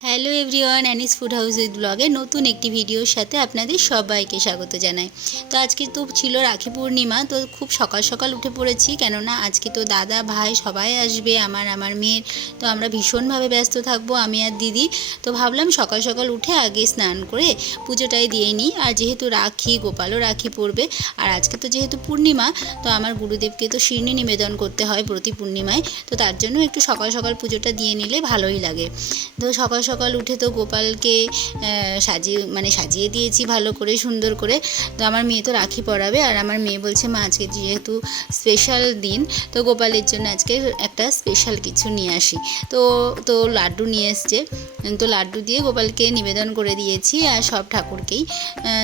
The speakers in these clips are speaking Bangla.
Hello everyone Annie's food house with ব্লগে নতুন একটি ভিডিওর সাথে আপনাদের সবাইকে স্বাগত জানাই। তো আজকে তো ছিল রাখি পূর্ণিমা, তো খুব সকাল সকাল উঠে পড়েছি, কেননা আজকে তো দাদা, ভাই সবাই আসবে, আমার আমার মেয়ের, তো আমরা ভীষণভাবে ব্যস্ত থাকব, আমি আর দিদি। তো ভাবলাম সকাল সকাল উঠে আগে স্নান করে পুজোটাই দিয়ে নিই, আর যেহেতু রাখি, গোপালও রাখি পড়বে, আর আজকে তো যেহেতু পূর্ণিমা, তো আমার গুরুদেবকে তো শিরনি নিবেদন করতে হয় প্রতি পূর্ণিমায়, তো তার জন্য একটু সকাল সকাল পুজোটা দিয়ে নিলে ভালোই লাগে। তো সকাল সকাল উঠে তো গোপালকে সাজিয়ে মানে সাজিয়ে দিয়েছি ভালো করে, সুন্দর করে। তো আমার মেয়ে তো রাখি পরাবে আর আমার মেয়ে বলছে, মা, আজকে যেহেতু স্পেশাল দিন, তো গোপালের জন্য আজকে একটা স্পেশাল কিছু নিয়ে আসি। তো তো লাড্ডু নিয়ে এসছে। তো লাড্ডু দিয়ে গোপালকে নিবেদন করে দিয়েছি আর সব ঠাকুরকেই।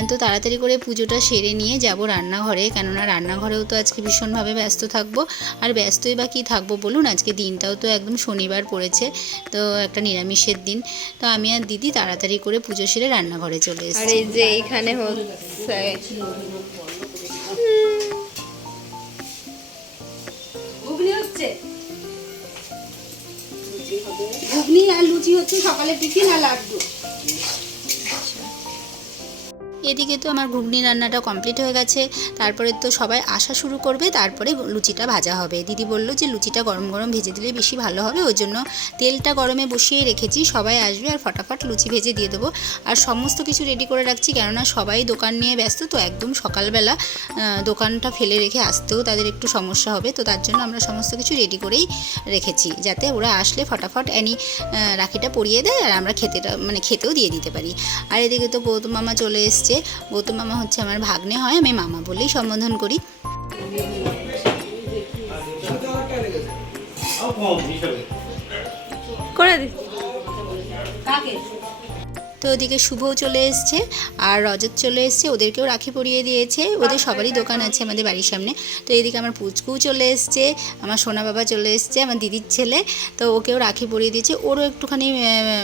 তো তাড়াতাড়ি করে পুজোটা সেরে নিয়ে যাব রান্নাঘরে। কেননা রান্নাঘরেও তো আজকে ভীষণভাবে ব্যস্ত থাকব। আর ব্যস্তই বা কী থাকব বলুন? আজকে দিনটাও তো একদম শনিবার পড়েছে। তো একটা নিরামিষের দিন। তো আমি আর দিদি তাড়াতাড়ি করে পুজো সেরে রান্নাঘরে চলে আর এসেছি। এই যে এইখানে হচ্ছে ঘুগনি হচ্ছে? ঘুগনি আর লুচি হচ্ছে সকালে টিফিন আর লাড্ডু। এদিকে তো আমার ঘুগনি রান্নাটা কমপ্লিট হয়ে গেছে। তারপরে তো সবাই আসা শুরু করবে, তারপরে লুচিটা ভাজা হবে। দিদি বলল যে, লুচিটা গরম গরম ভেজে দিলে বেশি ভালো হবে, ওই জন্য তেলটা গরমে বসিয়ে রেখেছি, সবাই আসবে আর ফটাফট লুচি ভেজে দিয়ে দেবো। আর সমস্ত কিছু রেডি করে রাখছি, কেননা সবাই দোকান নিয়ে ব্যস্ত, তো একদম সকালবেলা দোকানটা ফেলে রেখে আসতেও তাদের একটু সমস্যা হবে, তো তার জন্য আমরা সমস্ত কিছু রেডি করেই রেখেছি, যাতে ওরা আসলে ফটাফট অ্যানি রাখিটা পরিয়ে দেয়, আর আমরা খেতেটা মানে খেতেও দিয়ে দিতে পারি। আর এদিকে তো গৌতম মামা চলে এসছে গৌতম মামা হচ্ছে আমার ভাগ্নে হয় আমি মামা বলেই সম্বোধন করি। করে দি কাকে তো ওদিকে শুভও চলে এসছে আর রজত চলে এসছে ওদেরকেও রাখি পরিয়ে দিয়েছে। ওদের সবারই দোকান আছে আমাদের বাড়ির সামনে। তো এদিকে আমার পুচকুও চলে এসছে আমার সোনা বাবা চলে এসছে আমার দিদির ছেলে। তো ওকেও রাখি পরিয়ে দিয়েছে। ওরও একটুখানি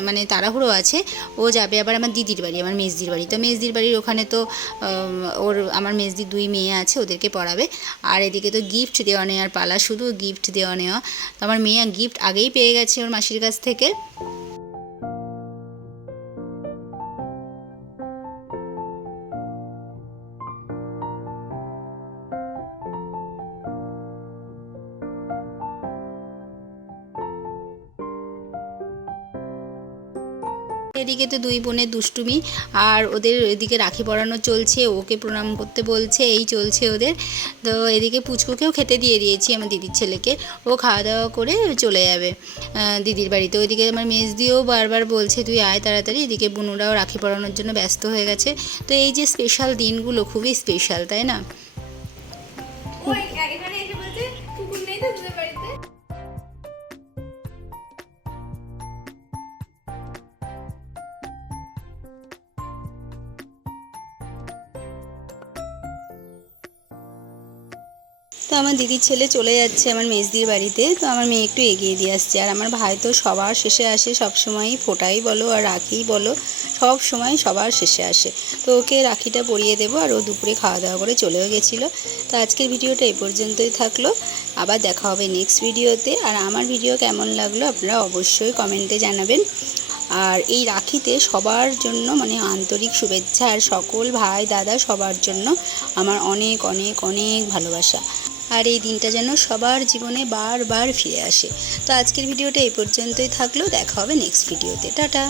মানে তাড়াহুড়ো আছে। ও যাবে আবার আমার দিদির বাড়ি আমার মেজদির বাড়ি। তো মেজদির বাড়ির ওখানে তো ওর আমার মেজদির দুই মেয়ে আছে ওদেরকে পড়াবে। আর এদিকে তো গিফট দেওয়া নেওয়ার পালা শুধু গিফট দেওয়া নেওয়া। তো আমার মেয়ে গিফট আগেই পেয়ে গেছে ওর মাসির কাছ থেকে। এদিকে তো দুই বোনের দুষ্টুমি আর ওদের এদিকে রাখি পরানো চলছে, ওকে প্রণাম করতে বলছে, এই চলছে ওদের। তো এদিকে পুচকুকেও খেতে দিয়ে দিয়েছি আমার দিদির ছেলেকে। ও খাওয়া দাওয়া করে চলে যাবে দিদির বাড়িতে। ওইদিকে আমার মেজ দিয়েও বারবার বলছে, তুই আয় তাড়াতাড়ি, এদিকে বুনুরাও রাখি পরানোর জন্য ব্যস্ত হয়ে গেছে। তো এই যে স্পেশাল দিনগুলো খুবই স্পেশাল তাই না? এখানে এসে বলছে, কুকুর নেই তো বাড়িতে। তো আমার দিদির ছেলে চলে যাচ্ছে আমার মেজদির বাড়িতে, তো আমার মেয়ে একটু এগিয়ে দিয়ে আসছে। আর আমার ভাই তো সবার শেষে আসে সব সময়ই ফোটাই বলো আর রাখিই বলো সব সময় সবার শেষে আসে। তো ওকে রাখিটা পরিয়ে দেবো আর ও দুপুরে খাওয়া দাওয়া করে চলেও গেছিল। তো আজকের ভিডিওটা এই পর্যন্তই থাকল। আবার দেখা হবে নেক্সট ভিডিওতে। আর আমার ভিডিও কেমন লাগল আপনারা অবশ্যই কমেন্টে জানাবেন। আর এই রাখিতে সবার জন্য মানে আন্তরিক শুভেচ্ছা আর সকল ভাই, দাদা সবার জন্য আমার অনেক অনেক অনেক ভালোবাসা। আর এই দিনটা যেন সবার জীবনে বারবার ফিরে আসে। তো আজকের ভিডিওটা এই পর্যন্তই থাকল। দেখা হবে নেক্সট ভিডিওতে টাটা।